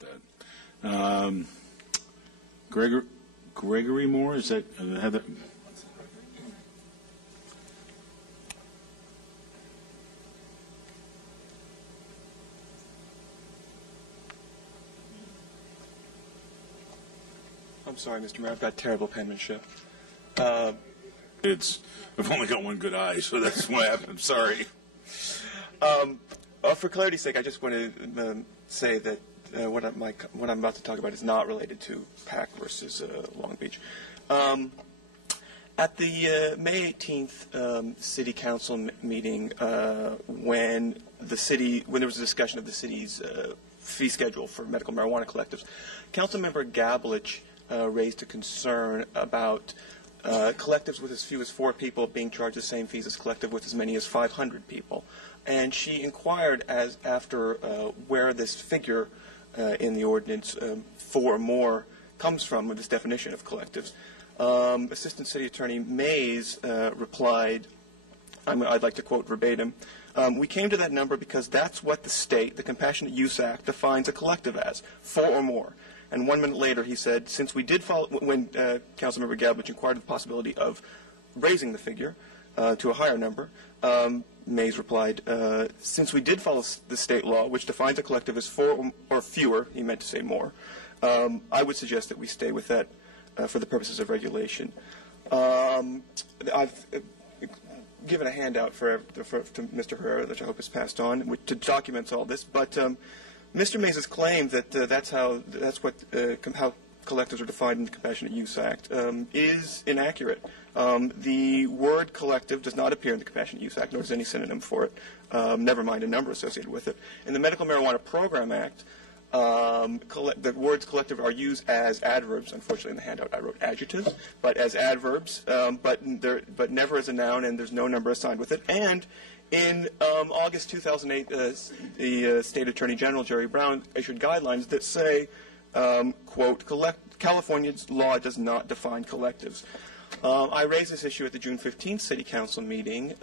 that. Gregory Moore, is that Heather? I'm sorry, Mr. Mayor, I've got terrible penmanship. I've only got one good eye, so that's what happened. I'm sorry. For clarity's sake, I just want to say that what I'm about to talk about is not related to PAC versus Long Beach. At the May 18th City Council meeting, when there was a discussion of the city's fee schedule for medical marijuana collectives, Councilmember Gablich raised a concern about collectives with as few as 4 people being charged the same fees as collective with as many as 500 people. And she inquired after where this figure in the ordinance, 4 or more, comes from with this definition of collectives. Assistant City Attorney Mays replied, I'd like to quote verbatim, "We came to that number because that's what the state, the Compassionate Use Act, defines a collective as, 4 or more." And 1 minute later, he said, since we did follow, when Councilmember Gablich inquired of the possibility of raising the figure to a higher number, Mays replied, since we did follow the state law, which defines a collective as 4 or fewer, he meant to say more, I would suggest that we stay with that for the purposes of regulation. I've given a handout to Mr. Herrera, which I hope is passed on, which documents all this, but Mr. Mays' claim that that's how collectives are defined in the Compassionate Use Act is inaccurate. The word collective does not appear in the Compassionate Use Act, nor is any synonym for it, never mind a number associated with it. In the Medical Marijuana Program Act, the words collective are used as adverbs. Unfortunately, in the handout I wrote adjectives, but as adverbs, but never as a noun, and there's no number assigned with it. And in August 2008, the State Attorney General, Jerry Brown, issued guidelines that say, quote, California's law does not define collectives. I raised this issue at the June 15th City Council meeting.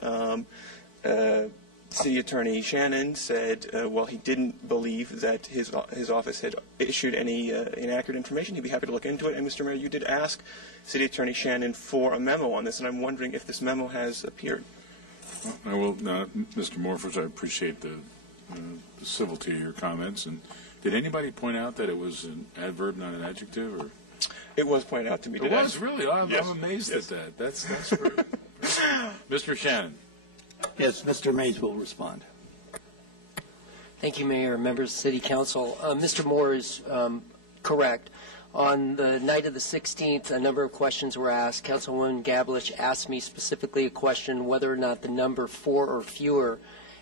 City Attorney Shannon said, well, he didn't believe that his office had issued any inaccurate information. He'd be happy to look into it. And, Mr. Mayor, you did ask City Attorney Shannon for a memo on this, and I'm wondering if this memo has appeared. I will, Mr. Morford, I appreciate the civility of your comments. And did anybody point out that it was an adverb, not an adjective? Or? It was pointed out to me. It was, really? I'm amazed at that. That's great. Mr. Shannon. Yes, Mr. Mays will respond. Thank you, Mayor, members of the City Council. Mr. Moore is correct. On the night of the 16th, a number of questions were asked. Councilwoman Gablich asked me specifically a question whether or not the number 4 or fewer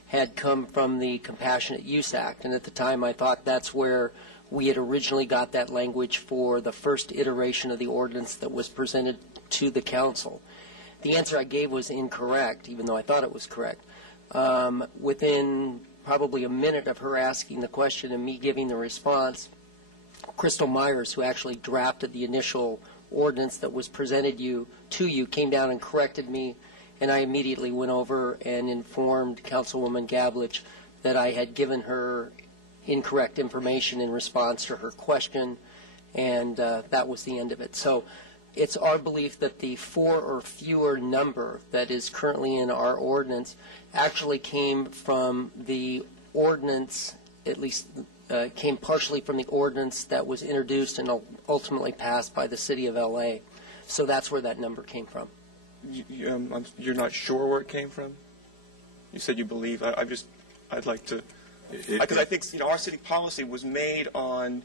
had come from the Compassionate Use Act. And at the time, I thought that's where we had originally got that language for the first iteration of the ordinance that was presented to the council. The answer I gave was incorrect, even though I thought it was correct. Within probably a minute of her asking the question and me giving the response, Crystal Myers, who actually drafted the initial ordinance that was presented to you, came down and corrected me, and I immediately went over and informed Councilwoman Gablich that I had given her incorrect information in response to her question, and that was the end of it. So it's our belief that the 4 or fewer number that is currently in our ordinance actually came from the ordinance, at least came partially from the ordinance that was introduced and ultimately passed by the City of L.A. So that's where that number came from. You're not sure where it came from? You said you believe. I'd like to, because I think our city policy was made on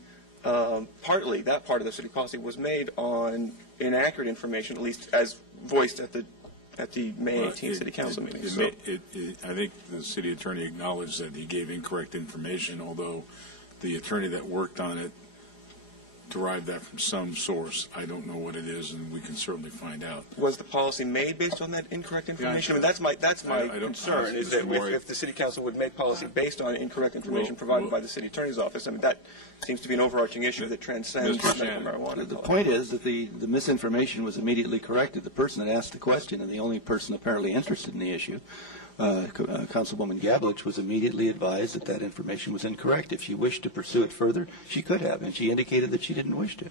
partly that part of the city policy was made on inaccurate information, at least as voiced at the May 18th City Council meeting. I think the city attorney acknowledged that he gave incorrect information, although the attorney that worked on it derived that from some source. I don't know what it is, and we can certainly find out. Was the policy made based on that incorrect information? Yeah, I mean, that's my concern, is that if the City Council would make policy based on incorrect information provided by the City Attorney's Office, I mean, that seems to be an overarching issue that transcends medical marijuana. The point is that the misinformation was immediately corrected. The person that asked the question, and the only person apparently interested in the issue, Councilwoman Gablich was immediately advised that that information was incorrect. If she wished to pursue it further, she could have, and she indicated that she didn't wish to.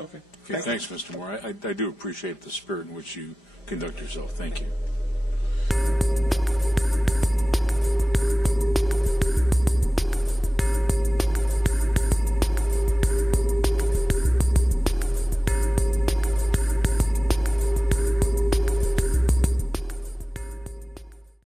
Okay. Thanks, Mr. Moore. I do appreciate the spirit in which you conduct yourself. Thank you.